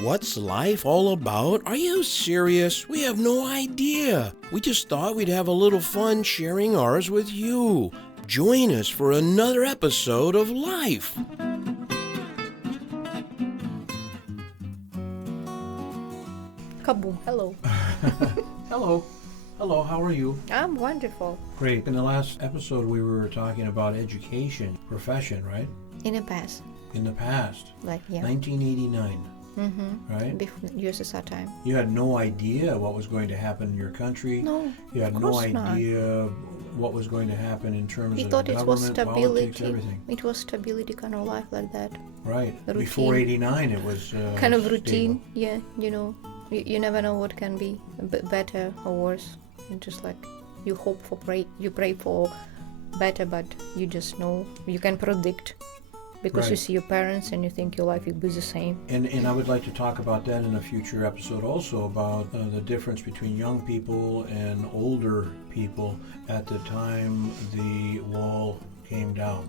What's life all about? Are you serious? We have no idea. We just thought we'd have a little fun sharing ours with you. Join us for another episode of Life. Kaboom. Hello. Hello, how are you? I'm wonderful. Great. In the last episode, we were talking about education, profession, right? In the past. In the past. 1989. Right? Before USSR time. You had no idea what was going to happen in your country. No, You had no idea what was going to happen in terms we of thought it was government, politics, stability. everything. It was stability kind of life like that. Right. Routine. Before 89, it was Kind of routine. stable. Yeah, you know, you never know what can be better or worse. You just like, you hope for you pray for better, but you just know, you can predict. Because you Right. see your parents and you think your life will be the same. And I would like to talk about that in a future episode also, about the difference between young people and older people at the time the wall came down.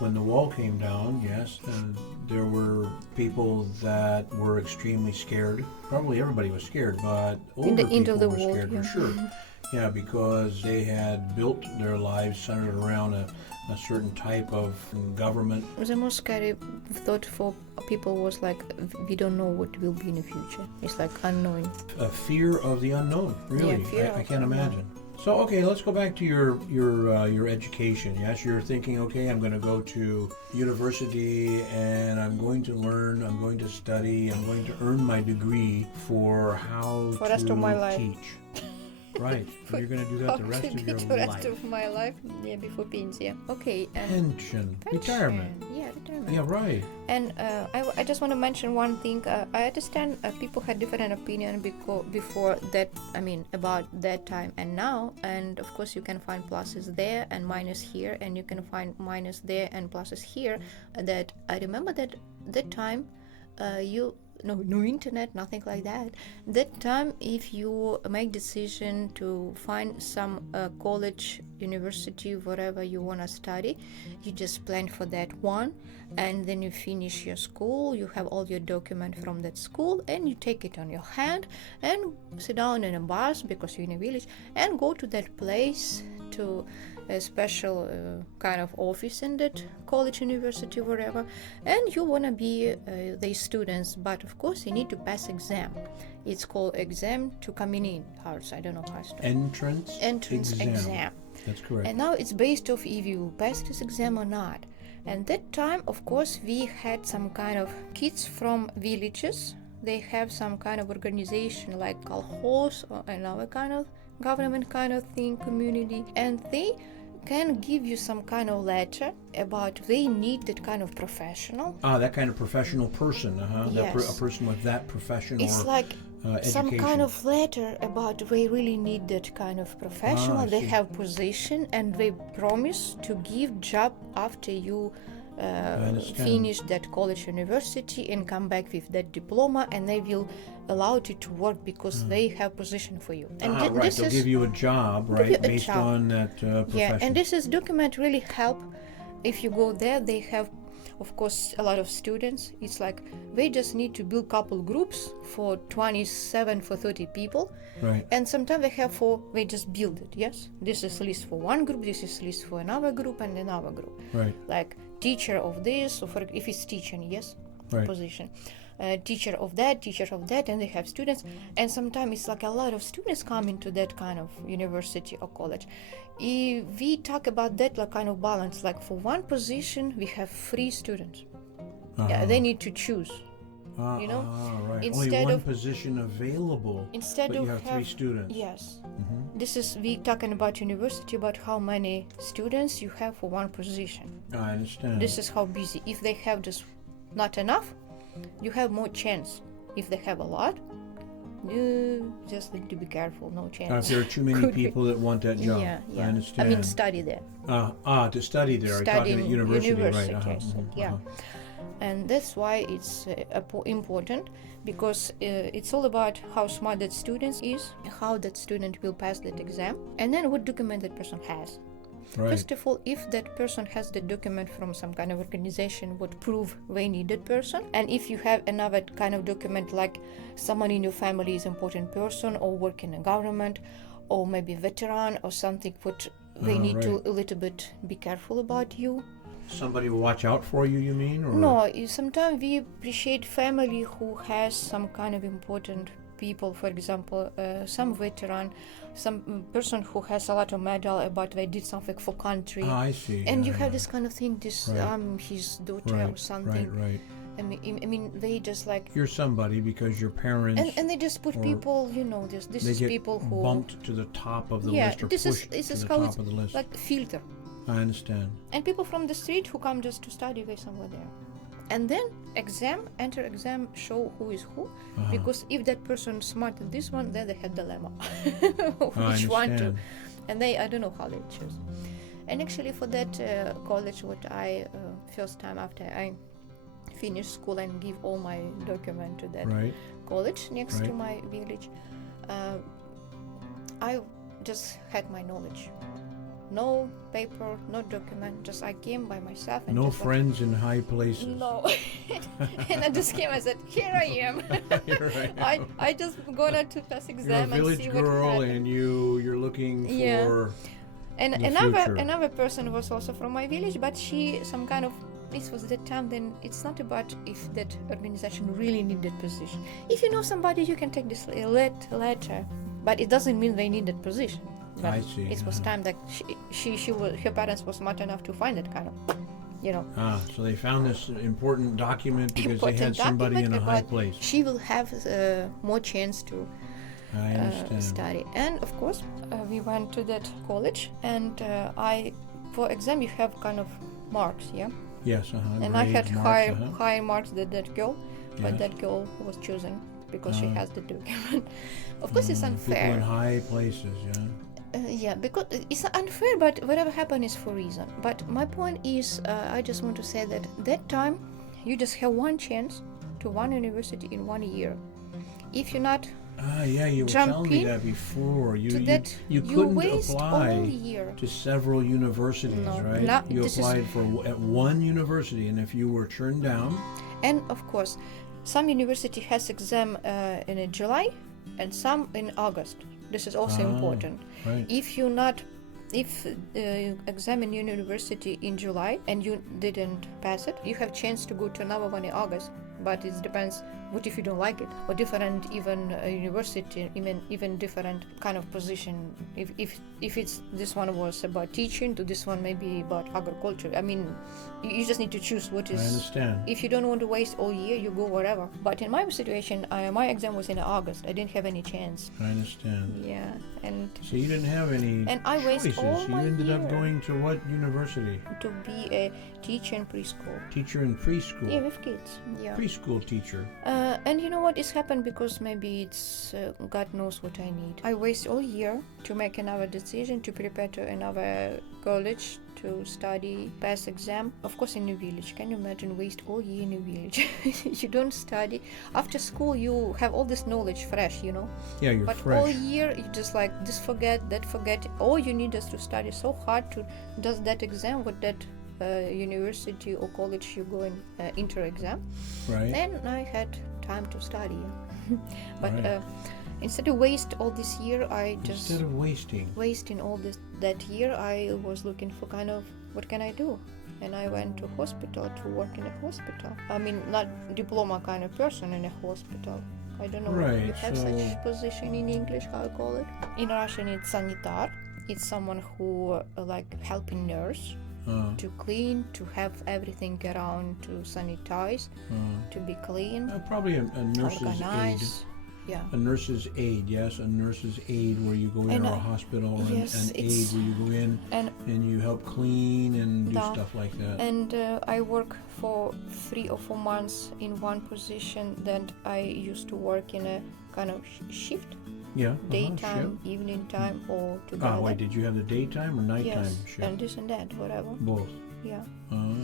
When the wall came down, yes, there were people that were extremely scared. Probably everybody was scared, but older end people of the were world, scared yeah. for sure. Yeah, because they had built their lives centered around a certain type of government. The most scary thought for people was like, we don't know what will be in the future. It's like unknown. A fear of the unknown, really. Yeah, fear I of can't unknown. imagine. So, okay, let's go back to your education. Yes, you're thinking, okay, I'm going to go to university and I'm going to learn, I'm going to study, I'm going to earn my degree for how For to rest of my life. teach. Right. And you're going to do that the rest of your the rest life. of my life, yeah, before pension. Yeah. Okay. And Pension. Retirement. Yeah, retirement. Yeah, right. And I just want to mention one thing. I understand people had different opinion before that. I mean, about that time and now. And of course, you can find pluses there and minus here, and you can find minus there and pluses here. That I remember that time, no internet, nothing like that. That time, if you make decision to find some college, university, whatever you want to study, you just plan for that one, and then you finish your school, you have all your document from that school, and you take it on your hand and sit down in a bus, because you're in a village, and go to that place, to a special kind of office in that college, university, whatever, and you want to be the students, but of course you need to pass exam. It's called exam to coming in. I don't know how to. Entrance exam. That's correct. And now it's based off if you pass this exam or not. And that time, of course, we had some kind of kids from villages. They have some kind of organization like kolkhoz or another kind of government kind of thing, community, and they can give you some kind of letter about they need that kind of professional. That kind of professional person, Yes. a person with that profession It's or like some education. kind of letter about they really need that kind of professional. I They see. have position and they promise to give job after you understand. finish that college, university, and come back with that diploma, and they will allow you to work because they have position for you. And right, this they'll is give you a job, give right, you a based job. on that profession. yeah, and this is document really help. If you go there, they have, of course, a lot of students. It's like they just need to build couple groups for 27 for 30 people, Right. and sometimes they just build it. Yes, this is list for one group, this is list for another group and another group. Right. Like teacher of this, or if it's teaching, yes, Right. position. Teacher of that, and they have students, and sometimes it's like a lot of students come into that kind of university or college. If we talk about that like kind of balance, like for one position we have 3 students. Yeah, they need to choose. you know, right. instead Only one of- position available, Instead but of you have 3 students. Yes. Mhm. This is we talking about university, about how many students you have for one position. I understand. This is how busy. If they have just not enough, you have more chance. If they have a lot, you just need to be careful. No chance. If there are too many Could be. people that want that job. Yeah. I understand. I mean, study there. To study there. Are you Study talking at in university, right? universities, yeah. And that's why it's important, because it's all about how smart that student is, how that student will pass that exam, and then what document that person has. Right. First of all, if that person has the document from some kind of organization would prove they need that person, and if you have another kind of document like someone in your family is important person or work in a government or maybe veteran or something, what they need to a little bit be careful about you. Somebody will watch out for you, you mean? Or? No, sometimes we appreciate family who has some kind of important people, for example, some veteran, some person who has a lot of medal about they did something for country. I see. And you have this kind of thing, this Right. his daughter or something. Right. I mean, they just like You're somebody because your parents. and they just put or people, this they is get people who bumped to the top of the yeah, list or this pushed is to the how top it's of the list. like filter. I understand. And people from the street who come just to study, they somewhere there. And then enter exam show who is who, because if that person smarter than this one, then they have dilemma which one to, and I don't know how they choose. And actually for that college, what I first time after I finished school and give all my document to that Right. college next to Right. my village, I just had my knowledge. No paper, no document, just I came by myself and No just friends in high places. no. And I just came, I said, here I am. You're right. I just gonna to pass You're a exam and village see what girl happens. and you're looking Yeah. for And the another future. another person was also from my village, but she some kind of this was the time. Then it's not about if that organization really need that position. If you know somebody, you can take this letter, but it doesn't mean they need that position. But I see, it was time that she was, her parents was smart enough to find it kind of, so they found this important document because they had important somebody in a document high about place. she will have more chance to I understand. study. And of course, we went to that college, and for exam you have kind of marks, yeah. Yes, And I had grades, marks, higher marks than that girl, but Yes. that girl was chosen because she has the document. Of course, it's People unfair. in high places, yeah. Yeah, because it's unfair, but whatever happened is for reason. But my point is, I just want to say that time, you just have one chance to one university in 1 year. If you're not Yeah, you were Jump telling me in that before. to You that, you couldn't waste all apply year. to several universities, No, right? no, You this is- applied at one university, and if you were turned down, And of course, some university has exam in July, and some in August. This is also important. right? If exam in university in July and you didn't pass it, you have chance to go to another one in August. But it depends. What if you don't like it, or different even university, even different kind of position? If it's this one was about teaching, to this one maybe about agriculture. I mean, you just need to choose what is. I understand. If you don't want to waste all year, you go wherever. But in my situation, my exam was in August. I didn't have any chance. I understand. Yeah, and So you didn't have any And I waste choices. all You my ended up year. going to what university? to be a teacher in preschool. Teacher in preschool. Yeah, with kids. Yeah. Preschool teacher. And you know what? It's happened because maybe it's God knows what I need. I waste all year to make another decision to prepare to another college to study, pass exam. Of course, in a village. Can you imagine waste all year in a village? You don't study. After school, you have all this knowledge fresh, Yeah, you're But fresh. all year, you just like this forget, that forget. All you need is to study so hard to does that exam with that university or college you go in inter exam. Right. Then I had time to study. But Right. instead of waste all this year, I just Instead of wasting. all that year, I was looking for kind of what can I do, and I went to hospital to work in a hospital. I mean, not diploma kind of person in a hospital. I don't know if you Right, have so- such position in English, how I call it. In Russian, it's sanitar. It's someone who like helping nurse to clean, to have everything around, to sanitize, to be clean, Probably a nurse's aid. organize. Yeah. A nurse's aid, yes, a nurse's aid where you go in, And, or a hospital, yes, and aid it's- where you go in And you help clean and do Da. stuff like that. And I work for 3 or 4 months in one position. Then I used to work in a kind of shift, Yeah. daytime, evening time, or Shift. together. Wait, did you have the daytime or nighttime Yes, shift? and this and that, whatever. Both. Yeah. Uh,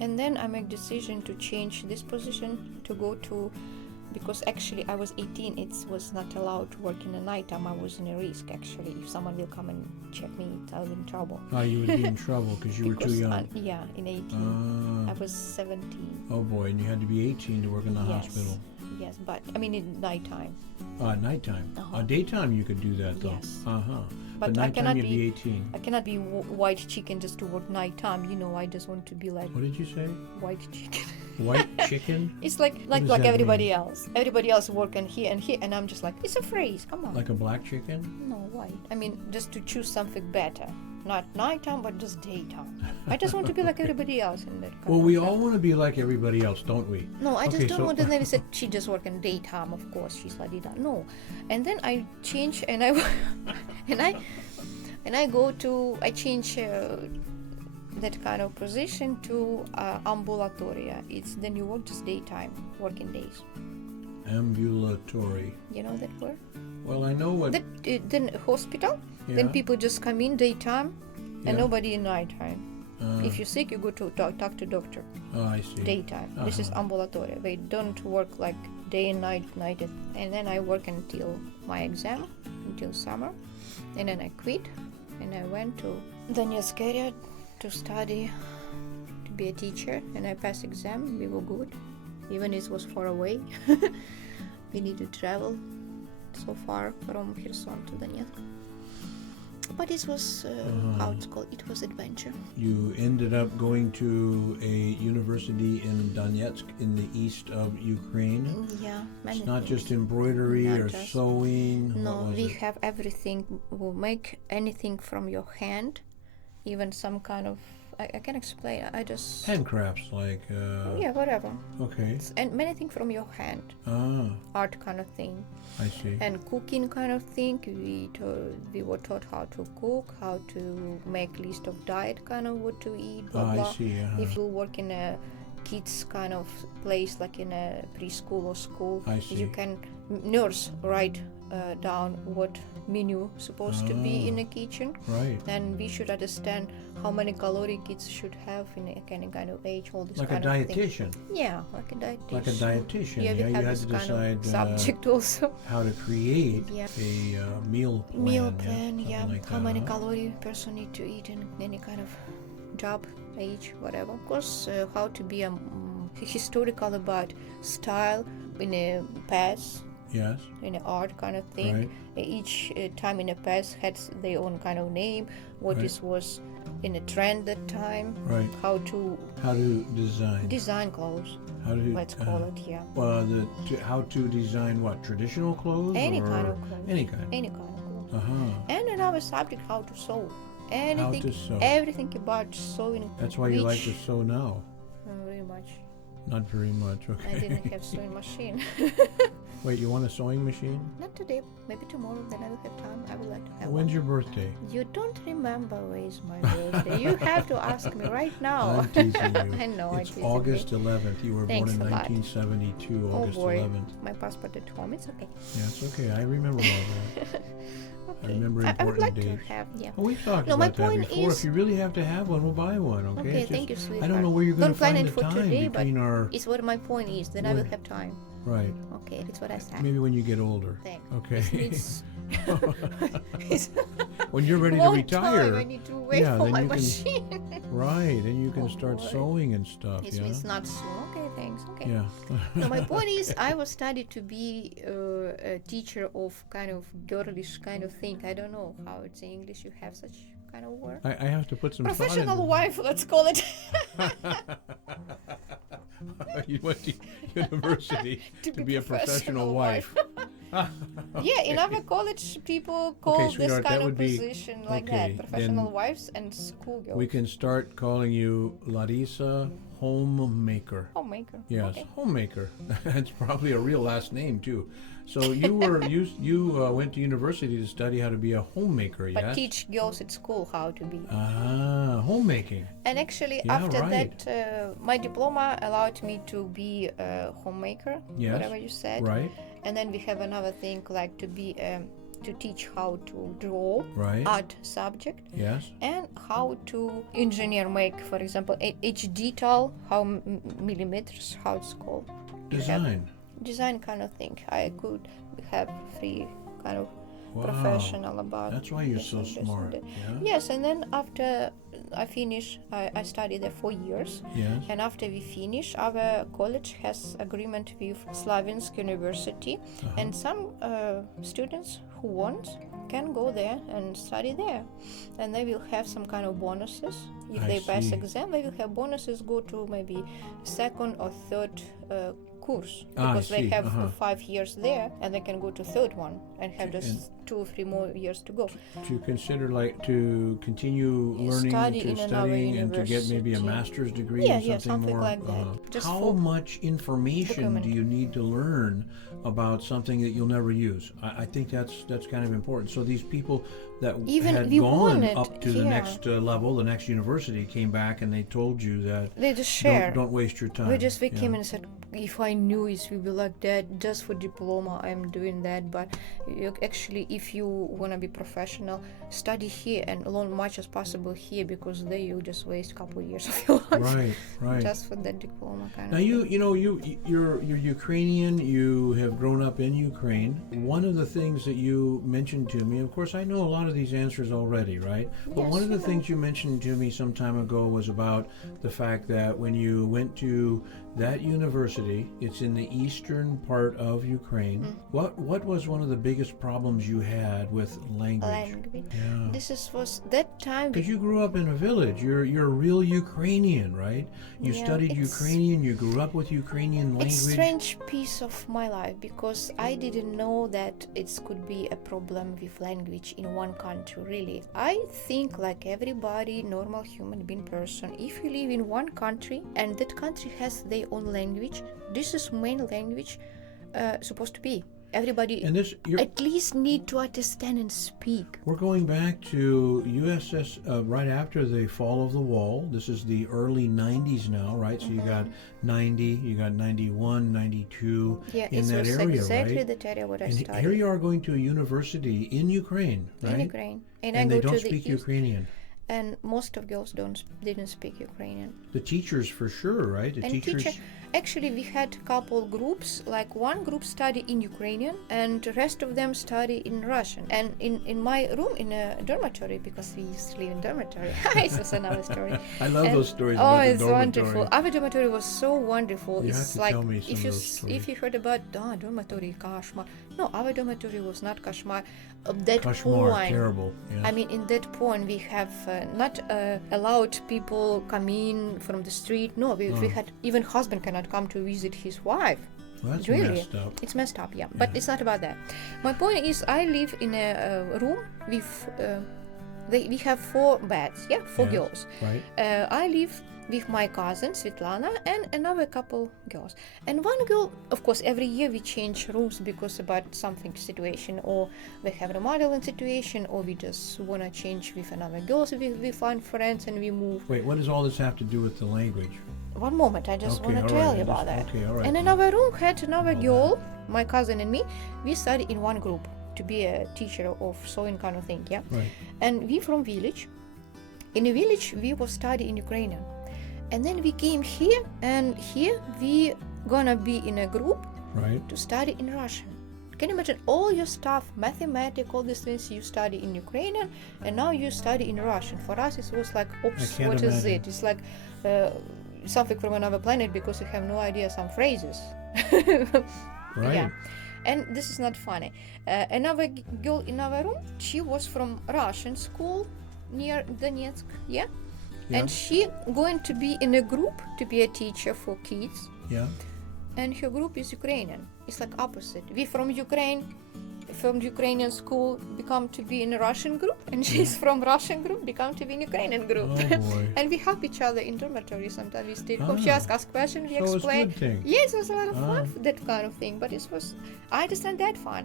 And then I make decision to change this position to go to because actually I was 18, it was not allowed to work in the nighttime. I was in a risk actually. If someone will come and check me, I'll be in trouble. Oh, you would be in trouble because you were too young. Yeah, in 18. I was 17. Oh boy, and you had to be 18 to work in the hospital. Yes, but I mean in nighttime. Nighttime. Daytime you could do that though. Yes. But nighttime you'd be 18. I cannot be white chicken just to work nighttime. You know, I just want to be like. What did you say? White chicken. White chicken? It's like everybody else. Everybody else working here, and I'm just like, it's a phrase. Come on. Like a black chicken? No, white. I mean, just to choose something better. Not nighttime, but just daytime. I just want to be like everybody else in that. Well, we all want to be like everybody else, don't we? No, I just don't want to then say she just work in daytime. Of course, she's like that. No, and then I change and I change that kind of position to ambulatoria. It's then you work just daytime, working days. Ambulatory. You know that word? Well, I know what. Then hospital. Yeah. Then people just come in daytime, and nobody in nighttime. If you're sick, you go to talk to doctor. Oh, I see. Daytime. This is ambulatory. They don't work like day and night. And then I work until my exam, until summer, and then I quit, and I went to Donetsk area to study to be a teacher, and I passed exam. We were good, even it was far away. We need to travel so far from Kherson to Donetsk. But it was how it's called. It was adventure. You ended up going to a university in Donetsk in the east of Ukraine. Yeah, it's not just embroidery or sewing. No, we have everything. We'll make anything from your hand, even some kind of. I can explain. I just handcrafts like. Yeah, whatever. Okay. And many things from your hand. Art kind of thing. I see. And cooking kind of thing. We were taught how to cook, how to make list of diet, kind of what to eat. Blah, blah. I see. If you work in a kids kind of place, like in a preschool or school, you can nurse write down what menu supposed to be in the kitchen. Right. And we should understand how many calories kids should have in a kind of age, all this like kind a of dietitian. thing. Yeah, like a dietitian. Like a dietitian. Yeah, we you have had this to kind decide of subject also. how to create a meal plan. Meal plan, yeah. Like how many calories person need to eat in any kind of job, age, whatever. Of course, how to be historical about style in a past. Yes. In an art kind of thing. Right. Each time in the past had their own kind of name. What this was in a trend that time. Right. How to design clothes. How to let's call it, yeah. How to design what? Traditional clothes? Any kind of clothes. Any kind. Any kind of clothes. And another subject, how to sew. Anything. How to sew. Everything about sewing. That's why you like to sew now. Not very much. Not very much. Okay. I didn't have sewing machine. Wait, you want a sewing machine? Not today. Maybe tomorrow. Then I will have time. I would like to have When's one. your birthday? You don't remember where is my birthday. You have to ask me right now. I'm teasing you. I know. It's August 11th. You were Thanks born in a lot. 1972, August Oh boy. 11th. My passport at home. It's okay. Yeah, it's okay. I remember all that. Okay. I remember important I would like dates. to have, yeah. Well, we've talked No, my about that point before. is- If you really have to have one, we'll buy one, okay? Okay, It's just- thank you, sweetheart. I don't know where you're going Don't to plan find it the for time today, but between our... it's what my point is. Then I will have time. Right. Okay, it's what I said. Maybe when you get older. Thanks. Okay. It's When you're ready to long retire. time. I need to wait yeah, for then my you can- machine. Right, and you can Oh, start boy. sewing and stuff, It yeah? means not so. Okay, thanks. Okay. Yeah. No, my point is, I was studied to be a teacher of kind of girlish kind of thing. I don't know how it's in English. You have such kind of word. I have to put some thought Professional into wife, let's call it. You went to university To to be be a professional professional wife. Yeah, in other college, people call this sweetheart, that kind of would be- position like okay, that. Professional then wives and schoolgirls. We can start calling you Larisa Homemaker. Homemaker. Yes, Okay. Homemaker. That's probably a real last name too. So you were you went to university to study how to be a homemaker, But yes? teach girls at school how to be. Homemaking. And actually, Yeah, after right. that, my diploma allowed me to be a homemaker, Yes. whatever you said. Right. And then we have another thing like to be to teach how to draw, Right. art subject, Yes. and how to engineer make, for example, each detail, how millimeters, how it's called. Design. design kind of thing. I could have free kind of Wow. professional about. That's why you're this so and this and smart. that. Yeah. Yes, and then after I finish, I studied there 4 years. Yes. And after we finish, our college has agreement with Slaviansk University, and some students who want can go there and study there, and they will have some kind of bonuses if I they pass see. exam. They will have bonuses, go to maybe second or third course, Ah, I because they see. have Uh-huh. 5 years there, and they can go to third one and have just 2 or 3 more years to go. To consider to continue learning, Study to in another studying, and to get maybe a university. master's degree Yeah, or yeah, something something more. like that. Just How for much information document. do you need to learn about something that you'll never use? I think that's kind of important. So these people that Even had we gone wanted, up to the yeah. next level, the next university, came back and they told you that They just share. don't waste your time. They Yeah. came and said, if I knew it would be like that, just for diploma, I'm doing that. But actually, if you want to be professional, study here and learn much as possible here, because there you just waste a couple of years of your life Right. just for that diploma kind Now of thing. you're Ukrainian. You have grown up in Ukraine. One of the things that you mentioned to me, of course, I know a lot of these answers already, right? But Yes, one of the you know. things you mentioned to me some time ago was about the fact that when you went to that university, it's in the eastern part of Ukraine. What was one of the biggest problems you had with language? Yeah. This was that time. Because you grew up in a village, you're a real Ukrainian, right? You Yeah, studied it's- Ukrainian, you grew up with Ukrainian language. It's strange piece of my life, because I didn't know that it could be a problem with language in one country. Really, I think like everybody, normal human being person, if you live in one country and that country has their own language, this is main language supposed to be. Everybody And this, at least need to understand and speak. we're going back to USS right after the fall of the wall. This is the early 90s now, right? So you got 90, you got 91, 92 Yeah, in it that was area, exactly right? that area what I And studied here you are going to a university in Ukraine, right? in Ukraine, and I And go they don't to the speak east, Ukrainian. and most of girls didn't speak Ukrainian. The teachers for sure, right? The And teachers. actually we had couple groups, like one group study in Ukrainian and the rest of them study in Russian. And in my room in a dormitory, because we used to live in dormitory, it's just another story. I love And- those stories Oh, about the it's dormitory. wonderful. Our dormitory was so wonderful. You It's have to like tell me some if of you those stories. if you heard about dormitory kashmar. No, our dormitory was not kashmar. That Kashmar, point, terrible. Yes. I mean, in that point, we have not allowed people come in from the street. No, we had even husband cannot come to visit his wife. Well, that's Really, messed up. it's messed up, yeah. But it's not about that. My point is, I live in a room with. We have 4 beds, yeah, 4 Yes, girls. Right. I live with my cousin Svetlana and another couple girls. And one girl, of course, every year we change rooms because about something situation, or we have a remodeling situation, or we just wanna change with another girl. So we find friends and we move. Wait, what does all this have to do with the language? One moment, I just Okay, wanna all tell right, you I about just- that. okay, all right. And another room had another girl, my cousin and me. We study in one group to be a teacher of sewing kind of thing, yeah. Right. And we from village. In a village, we will study in Ukrainian. And then we came here, and here we gonna be in a group Right. to study in Russian. Can you imagine all your stuff, mathematics, all these things you study in Ukrainian, and now you study in Russian. For us, it was like, oops, can't what is imagine. it? It's like something from another planet, because you have no idea some phrases. Right. Yeah. And this is not funny. Another girl in our room, she was from Russian school near Donetsk, yeah? Yeah. And she going to be in a group to be a teacher for kids, Yeah. and her group is Ukrainian. It's like opposite. We from Ukraine, from Ukrainian school become to be in a Russian group, and she's from Russian group become to be in Ukrainian group. Oh boy. And we help each other in dormitory. Sometimes we stay home. She Ah. asks us questions, we So it's a explain. good thing. Yes, it was a lot of fun, Ah. that kind of thing. But it was, I understand that fun.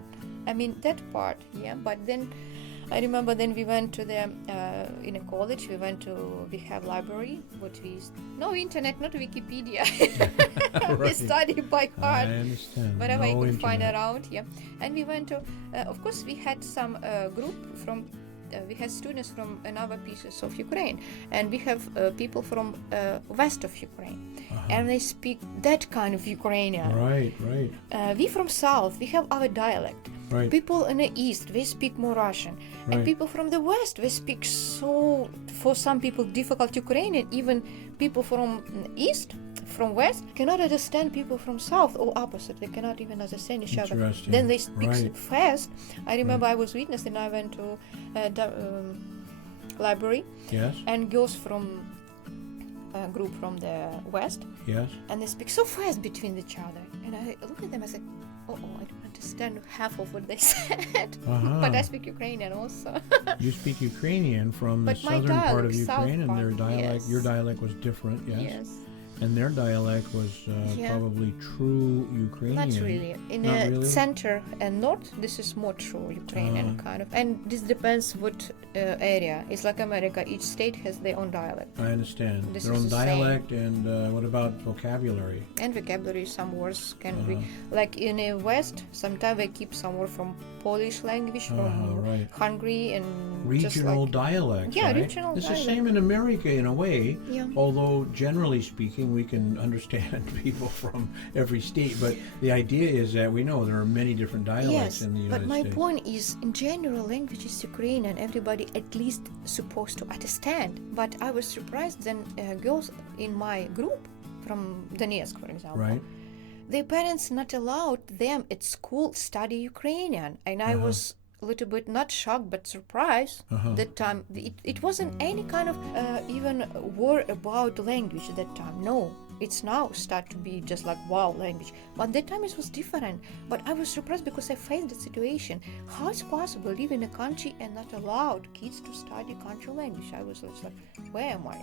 I mean, that part, yeah. But then I remember then we went to the, in a college, we have library, no internet, not Wikipedia. We Right. study by heart. I understand. Whatever No I could find internet. around, yeah. And we went to, of course, we had some group from we had students from another pieces of Ukraine, and we have people from west of Ukraine, and they speak that kind of Ukrainian. Right. We from south, we have our dialect. Right. People in the east, they speak more Russian, and Right. people from the west, they speak so, for some people, difficult Ukrainian. Even people from east, from west, cannot understand people from south, or opposite. They cannot even understand each other. Interesting. Then they speak Right. fast. I remember I was witness, and I went to library, Yes. and girls from a group from the west, Yes. and they speak so fast between each other. And I look at them, I said, I don't understand half of what they said. But I speak Ukrainian also. You speak Ukrainian from the But my southern part of dialect, south Ukraine, and their part, dialect, yes. your dialect was different, yes? Yes. And their dialect was Yeah. probably true Ukrainian. Not really. In Not the really? center and north, this is more true Ukrainian kind of. And this depends what area. It's like America. Each state has their own dialect. I understand. This Their is own the same. dialect, and what about vocabulary? And vocabulary, some words can be like in the west. Sometimes they keep some word from Polish language, from Right. Hungary, and Regional just like, dialects, Yeah, right? regional It's the dialect. same in America in a way, Yeah. although generally speaking we can understand people from every state, but the idea is that we know there are many different dialects Yes, in the but United my States. point is, in general, language is Ukrainian. Everybody at least supposed to understand. But I was surprised then girls in my group from Donetsk, for example, Right. their parents not allowed them at school study Ukrainian, and I was a little bit not shocked but surprised that time. It wasn't any kind of even word about language at that time. No. It's now start to be just like wow language, but that time it was different. But I was surprised because I faced the situation. How is possible live in a country and not allowed kids to study country language? I was just like, where am I?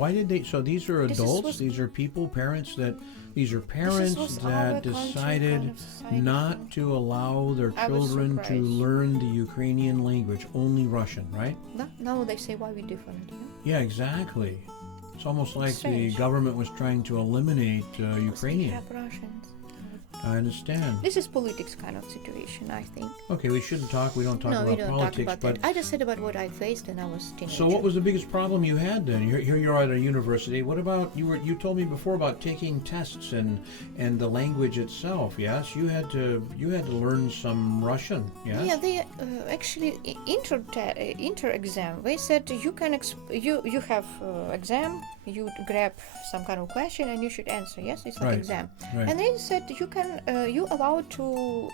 Why did they? So these are This adults. was- These are people, parents that. These are was parents our that country decided kind of society. not to allow their I was children to surprised. learn the Ukrainian language, only Russian, right? Now they say why we different. Yeah, exactly. It's almost like Strange. the government was trying to eliminate Because we Ukrainian. have Russians. I understand. This is politics kind of situation, I think. Okay, we shouldn't talk. We don't talk No, about we don't politics, talk about but that. I just said about what I faced when I was teenager. so what was the biggest problem you had then? Here you're at a university. What about you told me before about taking tests and the language itself? Yes, you had to learn some Russian. Yes. Yeah, they actually inter exam. They said you can you have exam. You grab some kind of question and you should answer. Yes, it's like Right. exam. Right. And they said you can you allowed to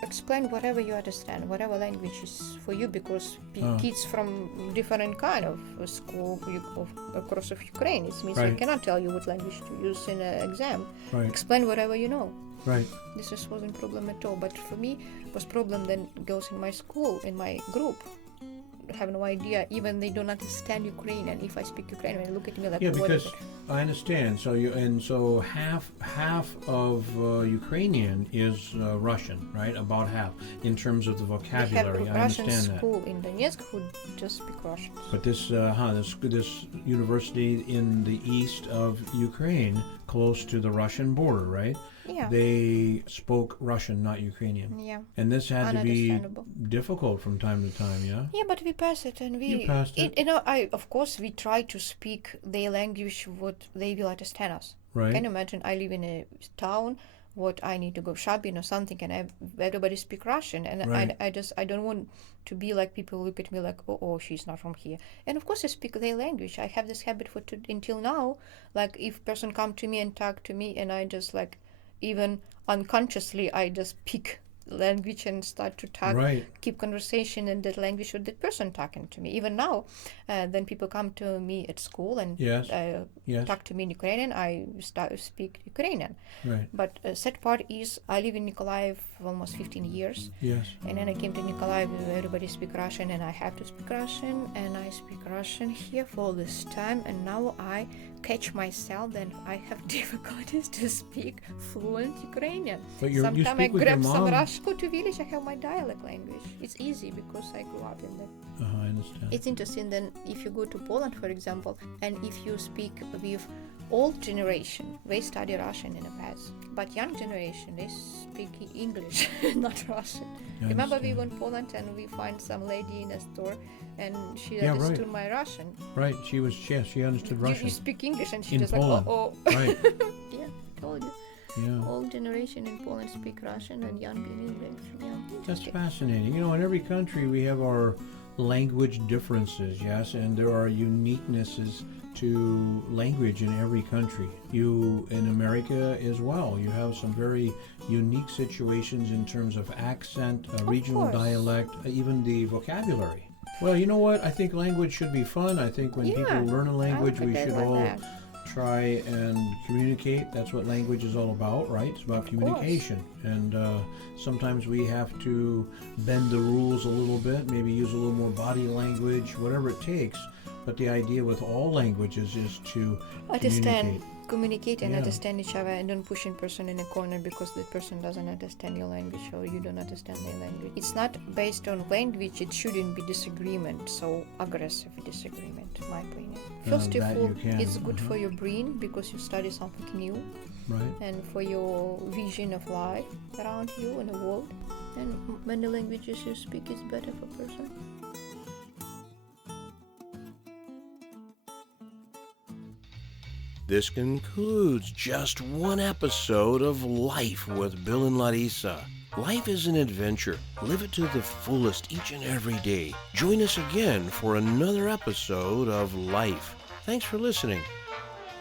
explain whatever you understand, whatever language is for you, because kids from different kind of school across of Ukraine. It means I Right. cannot tell you what language to use in an exam. Right. Explain whatever you know. Right. This just wasn't problem at all. But for me, it was problem then girls in my school, in my group, have no idea. Even they don't understand Ukrainian. If I speak Ukrainian, they look at me like, Yeah, what because is it? I understand. So half of Ukrainian is Russian, right? About half in terms of the We have vocabulary. a I Russian understand that. school in Donetsk who just speak Russian. But this university in the east of Ukraine, close to the Russian border, right? Yeah. They spoke Russian, not Ukrainian. Yeah. And this had to be Understandable. difficult from time to time, yeah? Yeah, but we pass it, and we. You passed it? You know, of course, we try to speak their language, what they will understand us. Right. Can you imagine? I live in a town. What I need to go shopping or something, and everybody speak Russian, and Right. I don't want to be like people look at me like, oh, she's not from here. And of course, I speak their language. I have this habit until now. Like if person come to me and talk to me, and I just like, even unconsciously, I just pick language and start to talk, Right. keep conversation in that language with that person talking to me. Even now, then people come to me at school and Yes. Yes. talk to me in Ukrainian. I speak Ukrainian. Right. But sad part is I live in Nikolaev for almost 15 years. Yes. And then I came to Nikolaev, everybody speak Russian, and I have to speak Russian, and I speak Russian here for all this time, and now I catch myself that I have difficulties to speak fluent Ukrainian. But you Sometimes I speak with your grab some mom. Russian. Go to village, I have my dialect language. It's easy because I grew up in that. I understand. It's interesting then if you go to Poland, for example, and if you speak with old generation, they study Russian in the past, but young generation, they speak English, not Russian. Remember we went to Poland and we find some lady in a store and she understood my Russian. Right, she understood Russian. You speak English and she in just Poland. like, oh. Right. Yeah, told you. Yeah. Old generation in Poland speak Russian and young in English. Yeah, That's fascinating. You know, in every country we have our language differences, yes, and there are uniquenesses to language in every country. You, in America as well, you have some very unique situations in terms of accent, regional dialect, even the vocabulary. Well, you know what? I think language should be fun. I think when people learn a language, we should all try and communicate. That's what language is all about, right? It's about communication. And sometimes we have to bend the rules a little bit, maybe use a little more body language, whatever it takes. But the idea with all languages is to communicate and understand each other, and don't push a person in a corner because that person doesn't understand your language or you don't understand their language. It's not based on language. It shouldn't be disagreement, so aggressive disagreement, in my opinion. First of all, it's good for your brain because you study something new, right, and for your vision of life around you in the world. And when the languages you speak is better for person. This concludes just one episode of Life with Bill and Larisa. Life is an adventure. Live it to the fullest each and every day. Join us again for another episode of Life. Thanks for listening.